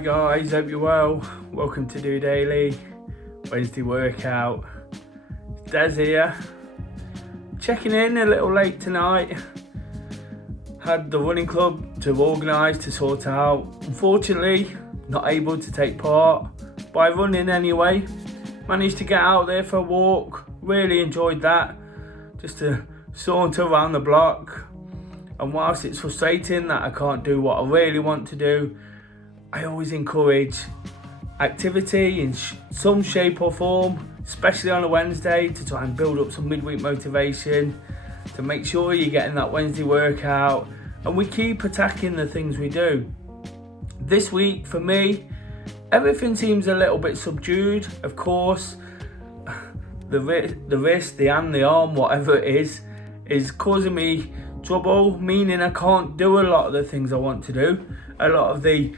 guys, hope you're well. Welcome to DOdaily, Wednesday workout. Des here, checking in a little late tonight. Had the running club to organise, to sort out. Unfortunately, not able to take part, but I running anyway. Managed to get out there for a walk, really enjoyed that. Just to saunter around the block. And whilst it's frustrating that I can't do what I really want to do, I always encourage activity in some shape or form, especially on a Wednesday, to try and build up some midweek motivation, to make sure you're getting that Wednesday workout, and we keep attacking the things we do. This week, for me, everything seems a little bit subdued. Of course, the wrist, the hand, the arm, whatever it is causing me trouble, meaning I can't do a lot of the things I want to do, a lot of the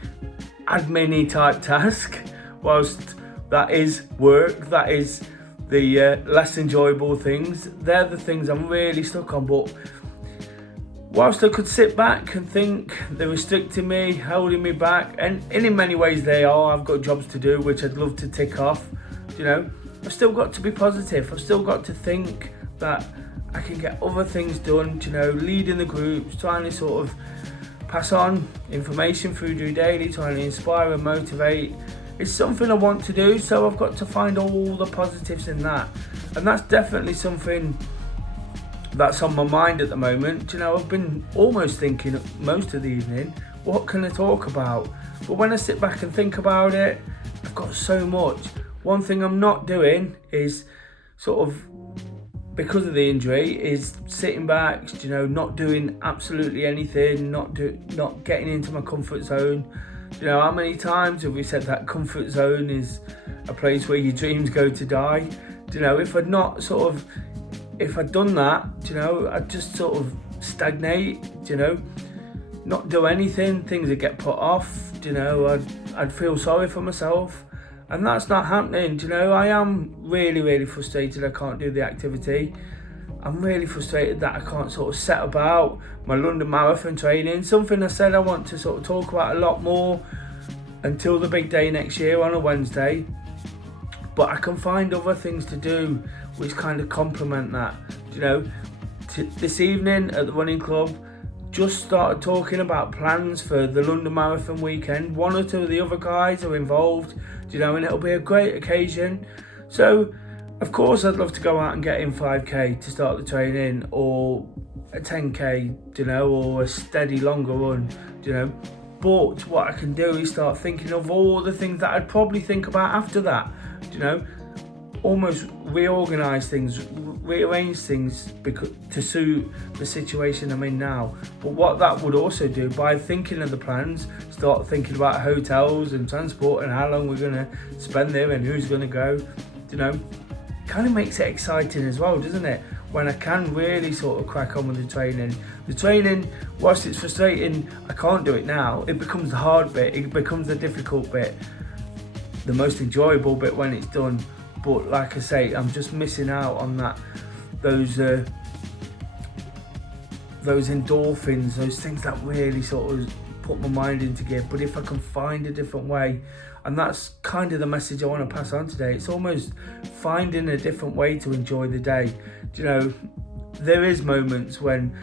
admin-y type task. Whilst that is work, that is the less enjoyable things, they're the things I'm really stuck on. But whilst I could sit back and think they're restricting me, holding me back, and in many ways they are, I've got jobs to do which I'd love to tick off, I've still got to be positive. I've still got to think that I can get other things done, leading the groups, trying to sort of pass on information through DOdaily, trying to inspire and motivate. It's something I want to do, so I've got to find all the positives in that. And that's definitely something that's on my mind at the moment. I've been almost thinking most of the evening, what can I talk about? But when I sit back and think about it, I've got so much. One thing I'm not doing is sort of, because of the injury, is sitting back, not doing absolutely anything, not getting into my comfort zone. How many times have we said that comfort zone is a place where your dreams go to die? If I'd done that, I'd just sort of stagnate, not do anything, things would get put off, I'd feel sorry for myself. And that's not happening. I am really, really frustrated I can't do the activity. I'm really frustrated that I can't sort of set about my London Marathon training, something I said I want to sort of talk about a lot more until the big day next year on a Wednesday. But I can find other things to do which kind of complement that. This evening at the running club, just started talking about plans for the London Marathon weekend. One or two of the other guys are involved, and it'll be a great occasion. So, of course, I'd love to go out and get in 5k to start the training, or a 10k, or a steady longer run, But what I can do is start thinking of all the things that I'd probably think about after that, almost reorganise things, rearrange things to suit the situation I'm in now. But what that would also do, by thinking of the plans, start thinking about hotels and transport and how long we're going to spend there and who's going to go, kind of makes it exciting as well, doesn't it? When I can really sort of crack on with the training. The training, whilst it's frustrating, I can't do it now, it becomes the hard bit, it becomes the difficult bit, the most enjoyable bit when it's done. But like I say, I'm just missing out on those endorphins, those things that really sort of put my mind into gear. But if I can find a different way, and that's kind of the message I want to pass on today, it's almost finding a different way to enjoy the day. There is moments when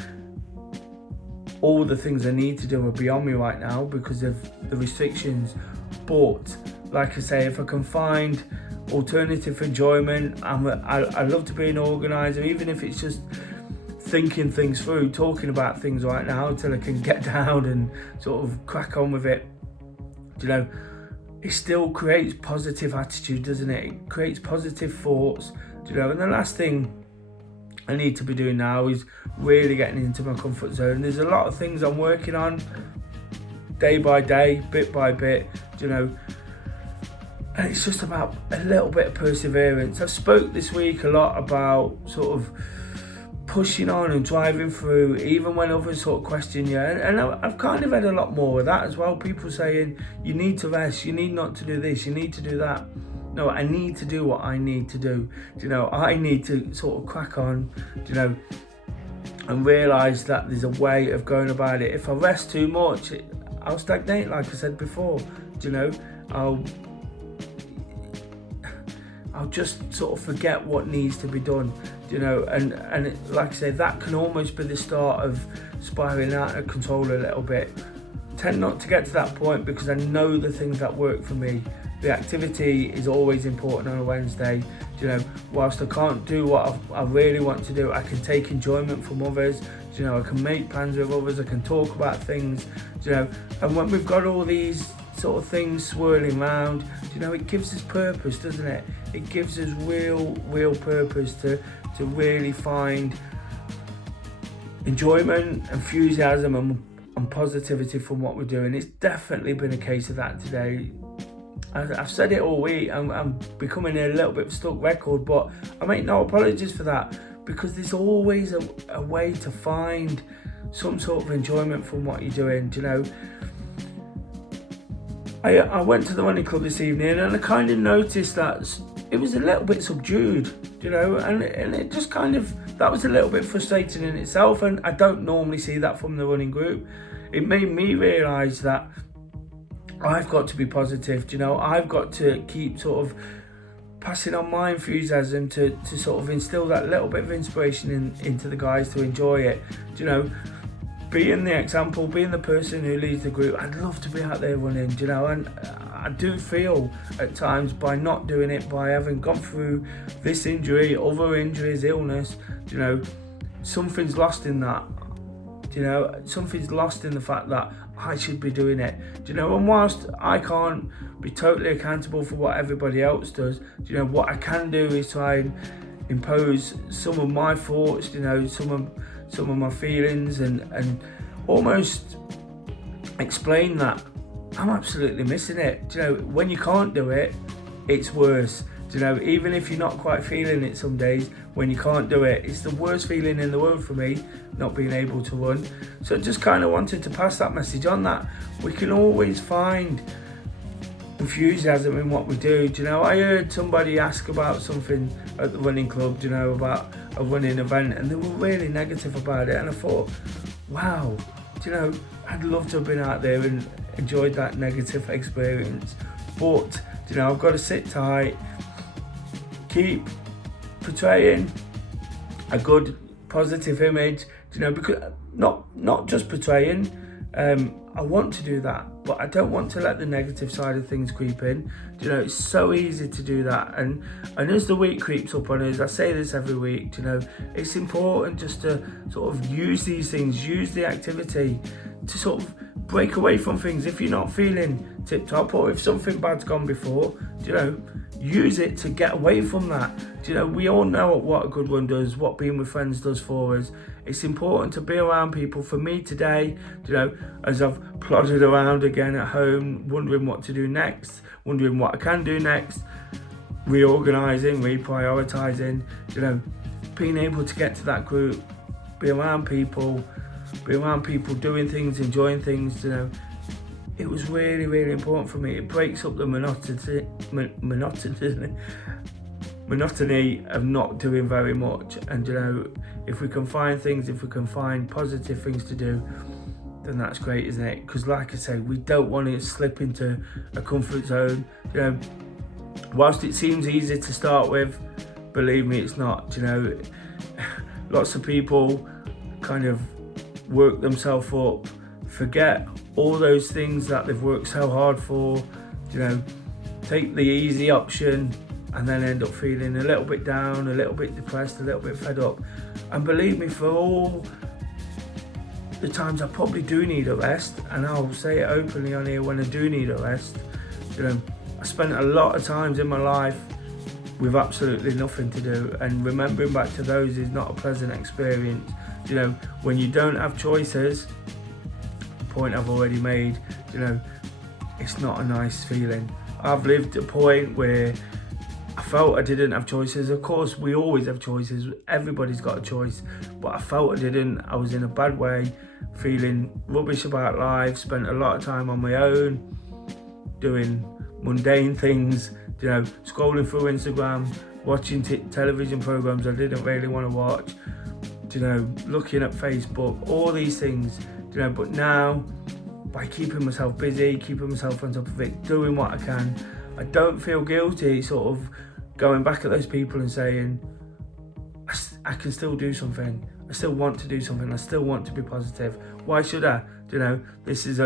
all the things I need to do are beyond me right now because of the restrictions. But like I say, if I can find alternative enjoyment, I love to be an organiser, even if it's just thinking things through, talking about things right now until I can get down and sort of crack on with it. It still creates positive attitude, doesn't it? It creates positive thoughts, and the last thing I need to be doing now is really getting into my comfort zone. There's a lot of things I'm working on day by day, bit by bit, and it's just about a little bit of perseverance. I've spoke this week a lot about sort of pushing on and driving through, even when others sort of question you. And I've kind of had a lot more of that as well. People saying, you need to rest, you need not to do this, you need to do that. No, I need to do what I need to do. I need to sort of crack on, and realise that there's a way of going about it. If I rest too much, I'll stagnate, like I said before. you know. I'll just sort of forget what needs to be done, you know, and like I say, that can almost be the start of spiraling out of control a little bit. Tend not to get to that point because I know the things that work for me. The activity is always important on a Wednesday, you know. Whilst I can't do what I really want to do, I can take enjoyment from others, you know. I can make plans with others, I can talk about things, you know. And when we've got all these sort of things swirling round, you know, it gives us purpose, doesn't it? It gives us real purpose to really find enjoyment, enthusiasm and positivity from what we're doing. It's definitely been a case of that today. I've said it all week. I'm becoming a little bit of a stuck record, but I make no apologies for that, because there's always a way to find some sort of enjoyment from what you're doing, you know. I went to the running club this evening and I kind of noticed that it was a little bit subdued, you know, and it just kind of, that was a little bit frustrating in itself, and I don't normally see that from the running group. It made me realise that I've got to be positive, you know. I've got to keep sort of passing on my enthusiasm to sort of instill that little bit of inspiration into the guys to enjoy it, you know. Being the example, being the person who leads the group, I'd love to be out there running, you know, and I do feel at times by not doing it, by having gone through this injury, other injuries, illness, you know, something's lost in that, you know, something's lost in the fact that I should be doing it, you know. And whilst I can't be totally accountable for what everybody else does, you know, what I can do is try and impose some of my thoughts, you know, some of my feelings, and almost explain that I'm absolutely missing it. You know, when you can't do it, it's worse. You know, even if you're not quite feeling it some days, when you can't do it, it's the worst feeling in the world for me, not being able to run. So I just kind of wanted to pass that message on, that we can always find enthusiasm in what we do. You know, I heard somebody ask about something at the running club, you know, about a running event, and they were really negative about it, and I thought, wow, you know, I'd love to have been out there and enjoyed that negative experience, but you know, I've got to sit tight, keep portraying a good positive image, you know, because not just portraying, I want to do that, but I don't want to let the negative side of things creep in. You know, it's so easy to do that, and as the week creeps up on us, I say this every week, you know, it's important just to sort of use these things, use the activity to sort of break away from things. If you're not feeling tip top, or if something bad's gone before, you know, use it to get away from that. You know, we all know what a good one does, what being with friends does for us. It's important to be around people. For me today, you know, as I've plodded around again at home, wondering what to do next, wondering what I can do next, reorganising, reprioritising, you know, being able to get to that group, be around people doing things, enjoying things, you know, it was really, really important for me. It breaks up the monotony of not doing very much. And you know, if we can find things, if we can find positive things to do, then that's great, isn't it? Because like I say, we don't want to slip into a comfort zone. You know, whilst it seems easy to start with, believe me, it's not. You know, lots of people kind of work themselves up, forget all those things that they've worked so hard for, you know, take the easy option, and then end up feeling a little bit down, a little bit depressed, a little bit fed up. And believe me, for all the times I probably do need a rest, and I'll say it openly on here, when I do need a rest, you know, I spent a lot of times in my life with absolutely nothing to do, and remembering back to those is not a pleasant experience. You know, when you don't have choices, the point I've already made, you know, it's not a nice feeling. I've lived a point where I felt I didn't have choices. Of course, we always have choices. Everybody's got a choice. But I felt I didn't. I was in a bad way, feeling rubbish about life, spent a lot of time on my own, doing mundane things, you know, scrolling through Instagram, watching television programs I didn't really want to watch, you know, looking at Facebook, all these things, you know. But now by keeping myself busy, keeping myself on top of it, doing what I can. I don't feel guilty sort of going back at those people and saying, I can still do something. I still want to do something. I still want to be positive. Why should I? This is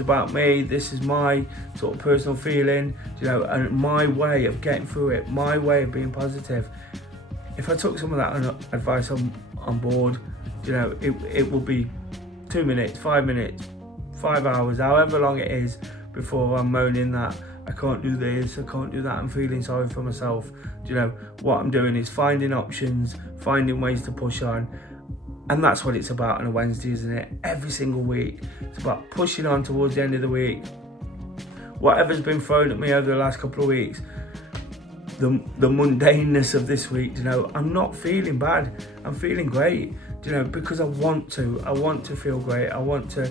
about me. This is my sort of personal feeling, and my way of getting through it, my way of being positive. If I took some of that advice on board, it will be 2 minutes, 5 minutes, 5 hours, however long it is, before I'm moaning that I can't do this, I can't do that, I'm feeling sorry for myself. What I'm doing is finding options, finding ways to push on. And that's what it's about on a Wednesday, isn't it? Every single week. It's about pushing on towards the end of the week. Whatever's been thrown at me over the last couple of weeks, the mundaneness of this week, I'm not feeling bad. I'm feeling great, because I want to feel great. I want to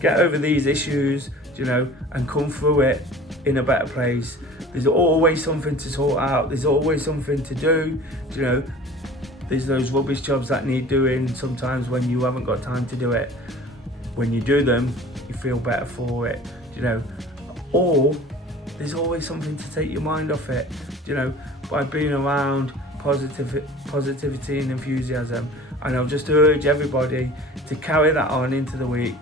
get over these issues, and come through it in a better place. There's always something to sort out. There's always something to do, There's those rubbish jobs that need doing sometimes when you haven't got time to do it. When you do them, you feel better for it, Or there's always something to take your mind off it, by being around positivity and enthusiasm. And I'll just urge everybody to carry that on into the week,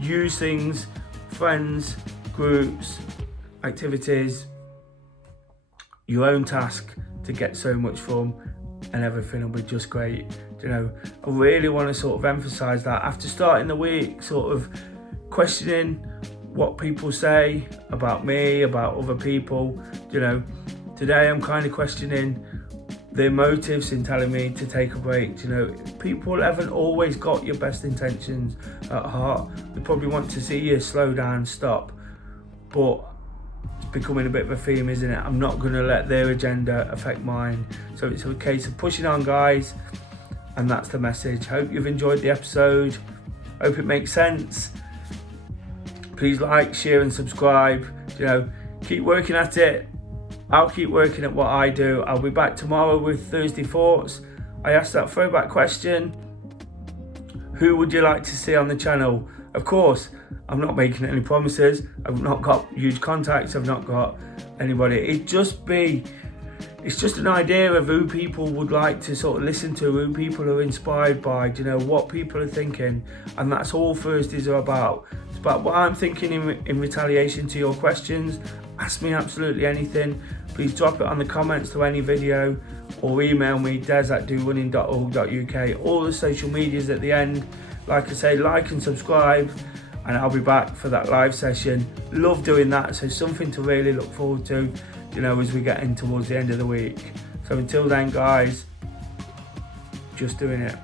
use things, friends, groups, activities, your own task to get so much from, and everything will be just great. I really want to sort of emphasize that after starting the week sort of questioning what people say about me, about other people, today I'm kind of questioning their motives in telling me to take a break. People haven't always got your best intentions at heart. They probably want to see you slow down, stop, but it's becoming a bit of a theme, isn't it? I'm not going to let their agenda affect mine. So it's a case of pushing on, guys, and that's the message. Hope you've enjoyed the episode. Hope it makes sense. Please like, share and subscribe. Keep working at it. I'll keep working at what I do. I'll be back tomorrow with Thursday Thoughts. I asked that throwback question. Who would you like to see on the channel? Of course, I'm not making any promises. I've not got huge contacts. I've not got anybody. It's just an idea of who people would like to sort of listen to, who people are inspired by, what people are thinking. And that's all Thursdays are about. It's about what I'm thinking in retaliation to your questions. Ask me absolutely anything. Please drop it on the comments to any video or email me, des@dorunning.org.uk. All the social medias at the end. Like I say, like and subscribe, and I'll be back for that live session. Love doing that, so something to really look forward to, as we get in towards the end of the week. So until then, guys, just doing it.